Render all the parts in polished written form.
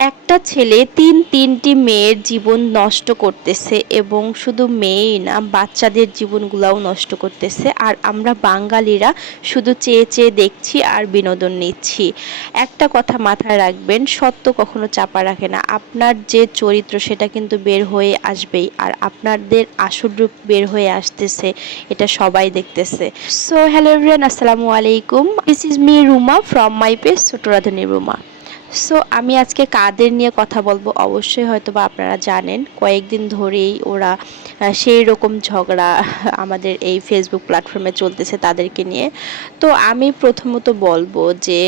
একটা ছেলে তিনটি মেয়ের জীবন নষ্ট করতেছে এবং শুধু মেয়েই না, বাচ্চাদের জীবনগুলাও নষ্ট করতেছে। আর আমরা বাঙালিরা শুধু চেয়ে চেয়ে দেখছি আর বিনোদন নিচ্ছি। একটা কথা মাথায় রাখবেন, সত্য কখনো চাপা রাখে না। আপনার যে চরিত্র সেটা কিন্তু বের হয়ে আসবেই, আর আপনাদের আসল রূপ বের হয়ে আসতেছে, এটা সবাই দেখতেছে। সো হ্যালো এভরিওয়ান, আসসালামু আলাইকুম। This is me Ruma from my page ছোট রাঁধুনি রুমা। সো আমি আজকে কাদের নিয়ে কথা বলবো, অবশ্যই হয়তো বা আপনারা জানেন। কয়েকদিন ধরেই ওরা সেই রকম ঝগড়া আমাদের এই ফেসবুক প্ল্যাটফর্মে চলতেছে তাদেরকে নিয়ে। তো আমি প্রথমত বলবো যে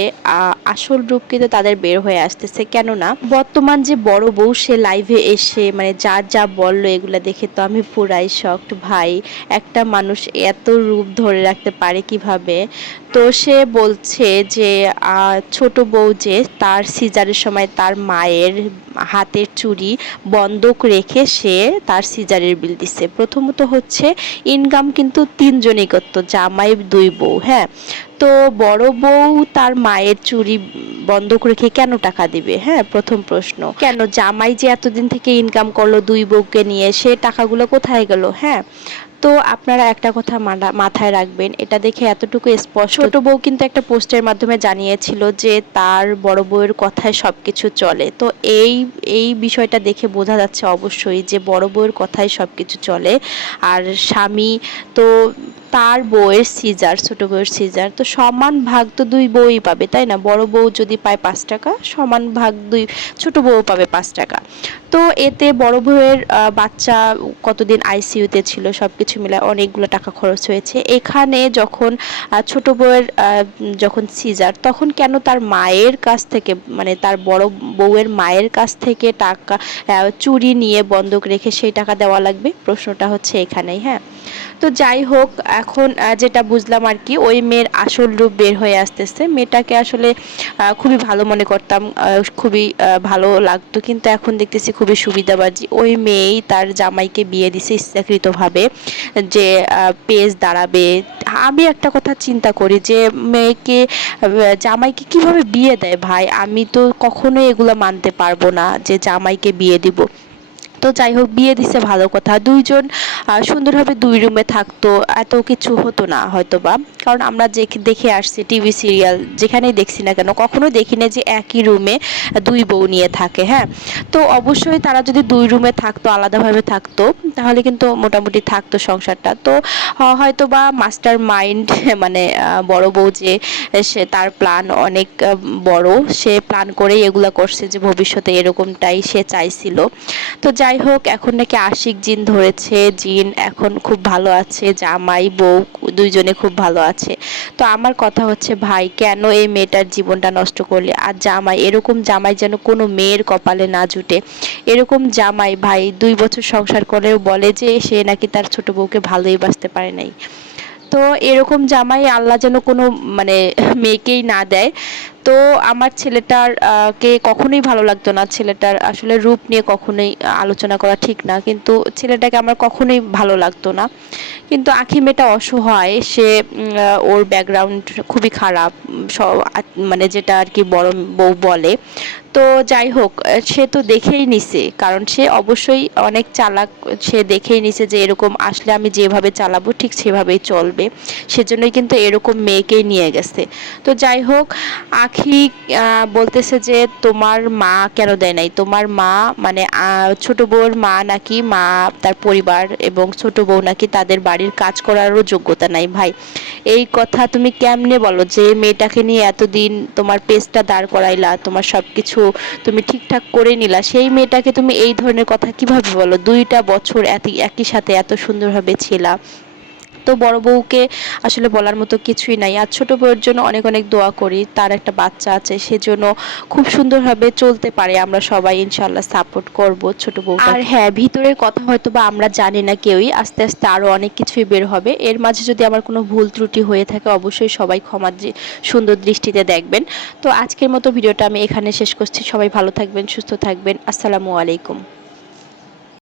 আসল রূপ কিন্তু তাদের বের হয়ে আসতেছে। কেননা বর্তমান যে বড় বউ, সে লাইভে এসে মানে যা বললো এগুলো দেখে তো আমি পুরাই শকড ভাই। একটা মানুষ এত রূপ ধরে রাখতে পারে কিভাবে? তো সে বলছে যে ছোট বউ যে তার সিজারের সময় তার মায়ের হাতের চুড়ি বন্ধক রেখে সে তার সিজারের বিল দিচ্ছে। প্রথমত হচ্ছে ইনকাম কিন্তু তিনজনই করতো, জামাই দুই বউ। হ্যাঁ, তো বড় বউ তার মায়ের চুড়ি বন্ধক রেখে কেন টাকা দিবে? হ্যাঁ, প্রথম প্রশ্ন। কেন জামাই যে এতদিন থেকে ইনকাম করলো দুই বউকে নিয়ে, সে টাকাগুলো কোথায় গেল? হ্যাঁ, তো আপনারা একটা কথা মাথায় রাখবেন, এটা দেখে এতটুকু স্পষ্ট, ছোট বউ কিন্তু একটা পোস্টের মাধ্যমে জানিয়েছিল যে তার বড় বউয়ের কথায় সবকিছু চলে। তো এই বিষয়টা দেখে বোঝা যাচ্ছে অবশ্যই যে বড় বউয়ের কথায় সবকিছু চলে। আর স্বামী তো তার বউয়ের সিজার, ছোট বউয়ের সিজার, তো সমান ভাগ তো দুই বউই পাবে, তাই না? বড় বউ যদি পায় 5 টাকা, সমান ভাগ দুই ছোট বউ পাবে 5 টাকা। তো এতে বড় বউয়ের বাচ্চা কতদিন আইসিইউতে ছিল, সবকিছু মিলে অনেকগুলো টাকা খরচ হয়েছে। এখানে যখন ছোট বউয়ের যখন সিজার, তখন কেন তার মায়ের কাছ থেকে, মানে তার বড় বউয়ের মায়ের কাছ থেকে টাকা চুরি নিয়ে বন্ধক রেখে সেই টাকা দেওয়া লাগবে? প্রশ্নটা হচ্ছে এখানেই। হ্যাঁ, তো যাই হোক, এখন যেটা বুঝলাম আর কি, ওই মেয়ের আসল রূপ বের হয়ে আসতেছে। মেয়েটাকে আসলে খুবই ভালো মনে করতাম, খুবই ভালো লাগতো, কিন্তু এখন দেখতেছি খুবই সুবিধাবাজি। ওই মেয়েই তার জামাইকে বিয়ে দিছে ইচ্ছাকৃতভাবে, যে পেজ দাঁড়াবে। আমি একটা কথা চিন্তা করি যে মেয়েকে জামাইকে কিভাবে বিয়ে দেয় ভাই? আমি তো কখনোই এগুলো মানতে পারবো না যে জামাইকে বিয়ে দিব। তো যাই হোক, বিয়ে দিছে ভালো কথা, দুইজন সুন্দরভাবে দুই রুমে থাকতো, এত কিছু হতো না হয়তো বা। কারণ আমরা যে দেখে আসছি টিভি সিরিয়াল, যেখানেই দেখছি না কেন, কখনো দেখি না যে একই রুমে দুই বউ নিয়ে থাকে। হ্যাঁ, তো অবশ্যই তারা যদি দুই রুমে থাকতো, আলাদাভাবে থাকতো, তাহলে কিন্তু মোটামুটি থাকতো সংসারটা। তো হয়তো বা মাস্টার মাইন্ড মানে বড় বউ যে, সে তার প্ল্যান অনেক বড়, সে প্ল্যান করেই এগুলা করছে যে ভবিষ্যতে এরকমটাই সে চাইছিল। তো যাই হোক, এখন নাকি আশিক জিন ধরেছে, জিন এখন খুব ভালো আছে, জামাই বউ দুইজনে খুব ভালো আছে। তো আমার কথা হচ্ছে ভাই, কেন এই মেয়েটার জীবনটা নষ্ট করলে? আর জামাই, এরকম জামাই যেন কোনো মেয়ের কপালে না জুটে। এরকম জামাই ভাই 2 বছর সংসার করেও বলে যে সে নাকি তার ছোট বউকে ভালোই বাসতে পারে নাই। তো এরকম জামাই আল্লাহ যেন কোনো মানে মেয়েকেই না দেয়। তো আমার ছেলেটার কে কখনোই ভালো লাগতো না। ছেলেটার আসলে রূপ নিয়ে কখনোই আলোচনা করা ঠিক না, কিন্তু ছেলেটাকে আমার কখনোই ভালো লাগতো না। কিন্তু আঁখি মেয়েটা অসহায়, সে ওর ব্যাকগ্রাউন্ড খুবই খারাপ, মানে যেটা আর কি বড় বউ বলে। তো যাই হোক, সে তো দেখেই নিছে, কারণ সে অবশ্যই অনেক চালাক। সে দেখেই নিছে যে এরকম আসলে আমি যেভাবে চালাবো ঠিক সেভাবেই চলবে, সেজন্যই কিন্তু এরকম মেয়েকেই নিয়ে গেছে। তো যাই হোক, আখি বলতেছে যে তোমার মা কেন দেয় নাই? তোমার মা মানে ছোট বউর মা নাকি, মা তার পরিবার এবং ছোট বউ নাকি তাদের বাড়ির কাজ করারও যোগ্যতা নাই। ভাই, এই কথা তুমি কেমনে বলো? যে মেয়েটাকে নিয়ে এতদিন তোমার পেজটা দাঁড় করাইলা, তোমার সবকিছু তুমি ঠিকঠাক করে নিলা, সেই মেয়েটাকে তুমি এই ধরনের কথা কিভাবে বলো? 2টা বছর একই সাথে এত সুন্দরভাবে ছিলা। তো বড় বউকে আসলে বলার মতো কিছুই নাই। আর ছোট বউয়ের জন্য অনেক অনেক দোয়া করি, তার একটা বাচ্চা আছে, সেজন্য খুব সুন্দরভাবে চলতে পারে। আমরা সবাই ইনশাল্লাহ সাপোর্ট করব ছোট বউটা। আর হ্যাঁ, ভিতরের কথা হয়তো বা আমরা জানি না কেউই, আস্তে আস্তে আরো অনেক কিছুই বের হবে। এর মাঝে যদি আমার কোনো ভুল ত্রুটি হয়ে থাকে, অবশ্যই সবাই ক্ষমা সুন্দর দৃষ্টিতে দেখবেন। তো আজকের মতো ভিডিওটা আমি এখানে শেষ করছি। সবাই ভালো থাকবেন, সুস্থ থাকবেন। আসসালামু আলাইকুম।